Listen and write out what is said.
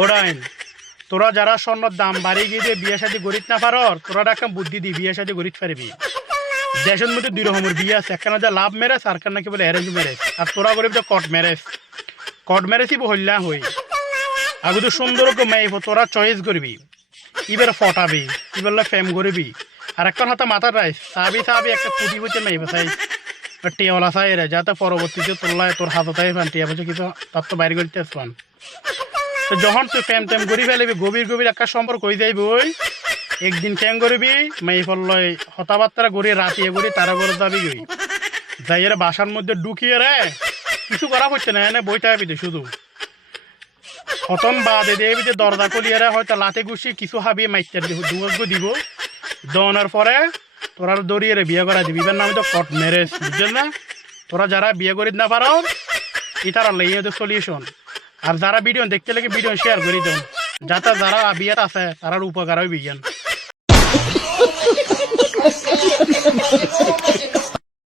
ওরাইন তোরা যারা স্বর্ণর দাম বাড়িয়ে গিয়ে যে বিয়ে শাদী গরিব না পারর তোরা একটা বুদ্ধি দি বিয়ে শাদী গরিব পারবি দেশের মধ্যে দুই রকমের বিয়ে আছে একখানা যে লাভ ম্যারেজ আর নাকি বলে অ্যারেঞ্জ ম্যারেজ আর তোরা গরিব যে কট ম্যারেজই হইলা হই আগে তো সুন্দর মেয়ে তোরা চয়েস করবি এবার ফটাবি এবার ফেম করবি আর একটা হাতে মাথার রাইস চাবি একটা কুটি হচ্ছে মেয়ে চাই টিয়াওয়ালা চাই রে যাতে পরবর্তীতে তোরলায় তোর হাতে চাই পান টিয়া বলছে কিন্তু তার তো বাইরে করতে পান তো যখন তুই ফেম টেম করি ফেলবি গভীর একটা সম্পর্ক হয়ে যাইবি ওই একদিন কেন করবি মেয়ে ফলয় হতাবার্তা গড়ি রাতিয়ে গড়ি তারা করে যাবি গই যাই এর বাসার মধ্যে ঢুকিয়ে রে কিছু করা হচ্ছে না এনে বইতে হবি শুধু প্রথম বাদে দেবি যে দরজা কলিয়ে হয়তো লাতে গুছি কিছু হাবি মাইটার দুগো দিব দনের পরে তোরা দড়িয়ে বিয়ে করা দিবি এবার নাম তো কট ম্যারেজ বুঝছেন না তোরা যারা বিয়ে করি না পারো ইতারা লেগে সলিউশন আর যারা ভিডিও দেখতে লাগে ভিডিও শেয়ার করি দেন যাতে যারা বিয়েত আছে তারা উপকার হয় বিজ্ঞান